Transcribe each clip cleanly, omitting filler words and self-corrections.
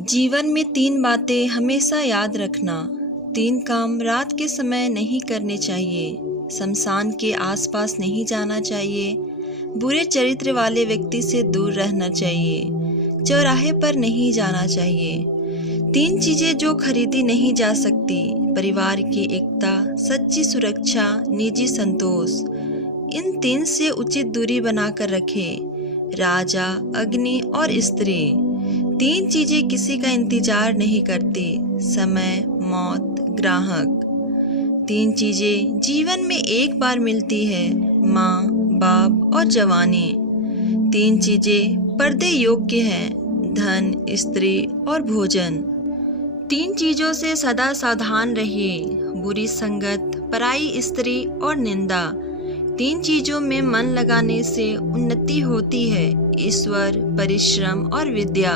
जीवन में 3 बातें हमेशा याद रखना। 3 काम रात के समय नहीं करने चाहिए। शमशान के आसपास नहीं जाना चाहिए। बुरे चरित्र वाले व्यक्ति से दूर रहना चाहिए। चौराहे पर नहीं जाना चाहिए। 3 चीज़ें जो खरीदी नहीं जा सकती। परिवार की एकता, सच्ची सुरक्षा, निजी संतोष। इन 3 से उचित दूरी बनाकर रखें। राजा, अग्नि और स्त्री। 3 चीज़ें किसी का इंतजार नहीं करती। समय, मौत, ग्राहक। 3 चीज़ें जीवन में एक बार मिलती है। माँ, बाप और जवानी। 3 चीज़ें पर्दे योग्य हैं। धन, स्त्री और भोजन। 3 चीज़ों से सदा सावधान रहिए। बुरी संगत, पराई स्त्री और निंदा। 3 चीज़ों में मन लगाने से उन्नति होती है। ईश्वर, परिश्रम और विद्या।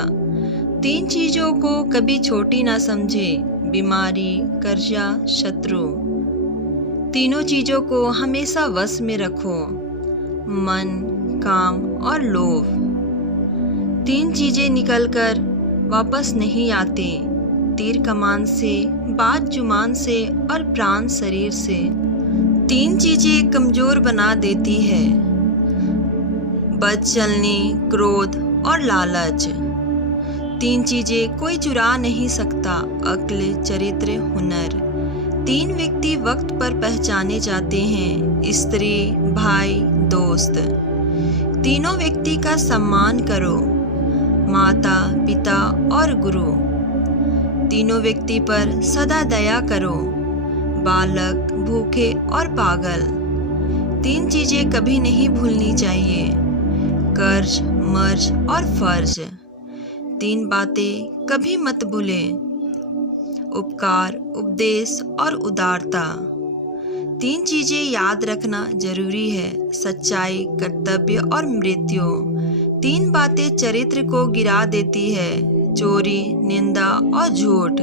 3 चीज़ों को कभी छोटी ना समझे। बीमारी, कर्जा, शत्रु। तीनों चीज़ों को हमेशा वश में रखो। मन, काम और लोभ। 3 चीज़ें निकलकर वापस नहीं आती। तीर कमान से, बात जुबान से और प्राण शरीर से। 3 चीज़ें कमज़ोर बना देती है। बद चलनी, क्रोध और लालच। 3 चीज़ें कोई चुरा नहीं सकता। अक्ल, चरित्र, हुनर। 3 व्यक्ति वक्त पर पहचाने जाते हैं। स्त्री, भाई, दोस्त। तीनों व्यक्ति का सम्मान करो। माता, पिता और गुरु। तीनों व्यक्ति पर सदा दया करो। बालक, भूखे और पागल। 3 चीज़ें कभी नहीं भूलनी चाहिए। कर्ज, मर्ज और फर्ज। 3 बातें कभी मत भूलें। उपकार, उपदेश और उदारता। 3 चीज़ें याद रखना जरूरी है। सच्चाई, कर्तव्य और मृत्यु। 3 बातें चरित्र को गिरा देती है। चोरी, निंदा और झूठ।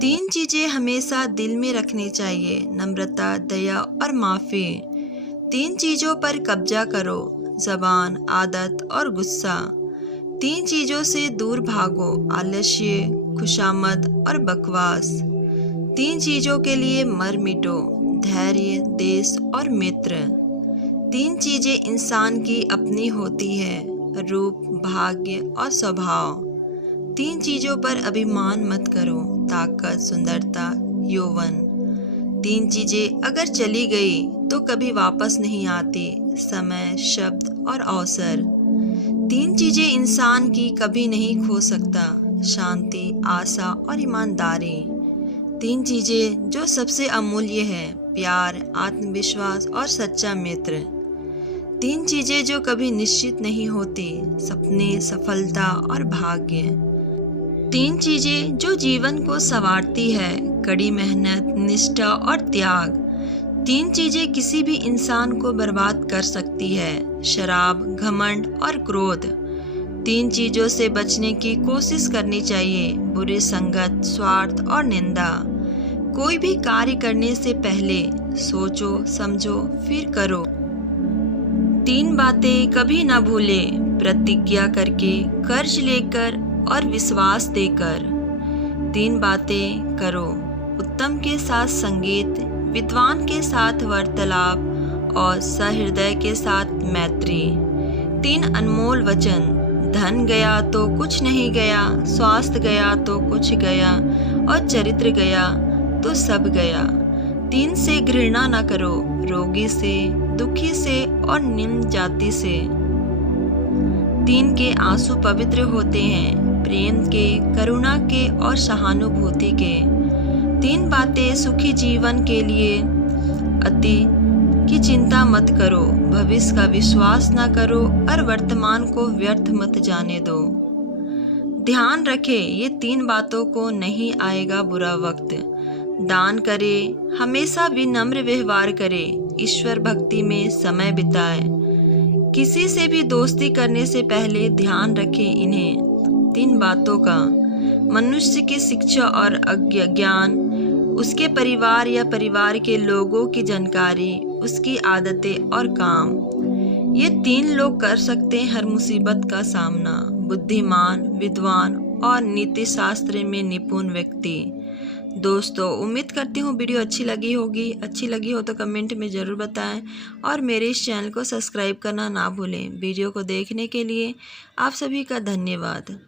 3 चीज़ें हमेशा दिल में रखनी चाहिए। नम्रता, दया और माफ़ी। 3 चीज़ों पर कब्जा करो। ज़बान, आदत और गुस्सा। 3 चीज़ों से दूर भागो। आलस्य, खुशामद और बकवास। 3 चीज़ों के लिए मर मिटो। धैर्य, देश और मित्र। 3 चीज़ें इंसान की अपनी होती है। रूप, भाग्य और स्वभाव। 3 चीज़ों पर अभिमान मत करो। ताकत, सुंदरता, यौवन। 3 चीज़ें अगर चली गई तो कभी वापस नहीं आती। समय, शब्द और अवसर। 3 चीज़ें इंसान की कभी नहीं खो सकता। शांति, आशा और ईमानदारी। 3 चीज़ें जो सबसे अमूल्य है। प्यार, आत्मविश्वास और सच्चा मित्र। 3 चीज़ें जो कभी निश्चित नहीं होती। सपने, सफलता और भाग्य। 3 चीज़ें जो जीवन को संवारती है। कड़ी मेहनत, निष्ठा और त्याग। 3 चीज़ें किसी भी इंसान को बर्बाद कर सकती है। शराब, घमंड और क्रोध। 3 चीज़ों से बचने की कोशिश करनी चाहिए। बुरी संगत, स्वार्थ और निंदा। कोई भी कार्य करने से पहले सोचो, समझो, फिर करो। 3 बातें कभी ना भूलें। प्रतिज्ञा करके, कर्ज लेकर और विश्वास देकर। 3 बातें करो। उत्तम के साथ संगीत, विद्वान के साथ वार्तालाप और सहृदय के साथ मैत्री। 3 अनमोल वचन। धन गया तो कुछ नहीं गया, स्वास्थ्य गया तो कुछ गया और चरित्र गया तो सब गया। 3 से घृणा न करो। रोगी से, दुखी से और निम्न जाति से। 3 के आंसू पवित्र होते हैं। प्रेम के, करुणा के और सहानुभूति के। 3 बातें सुखी जीवन के लिए। अति की चिंता मत करो। भविष्य का विश्वास न करो और वर्तमान को व्यर्थ मत जाने दो। ध्यान रखें, ये 3 बातों को नहीं आएगा बुरा वक्त। दान करे, हमेशा विनम्र व्यवहार करे, ईश्वर भक्ति में समय बिताए। किसी से भी दोस्ती करने से पहले ध्यान रखें इन्हें 3 बातों का। मनुष्य की शिक्षा और ज्ञान, उसके परिवार या परिवार के लोगों की जानकारी, उसकी आदतें और काम। ये 3 लोग कर सकते हैं हर मुसीबत का सामना। बुद्धिमान, विद्वान और नीति शास्त्र में निपुण व्यक्ति। दोस्तों, उम्मीद करती हूँ वीडियो अच्छी लगी होगी। अच्छी लगी हो तो कमेंट में ज़रूर बताएं और मेरे इस चैनल को सब्सक्राइब करना ना भूलें। वीडियो को देखने के लिए आप सभी का धन्यवाद।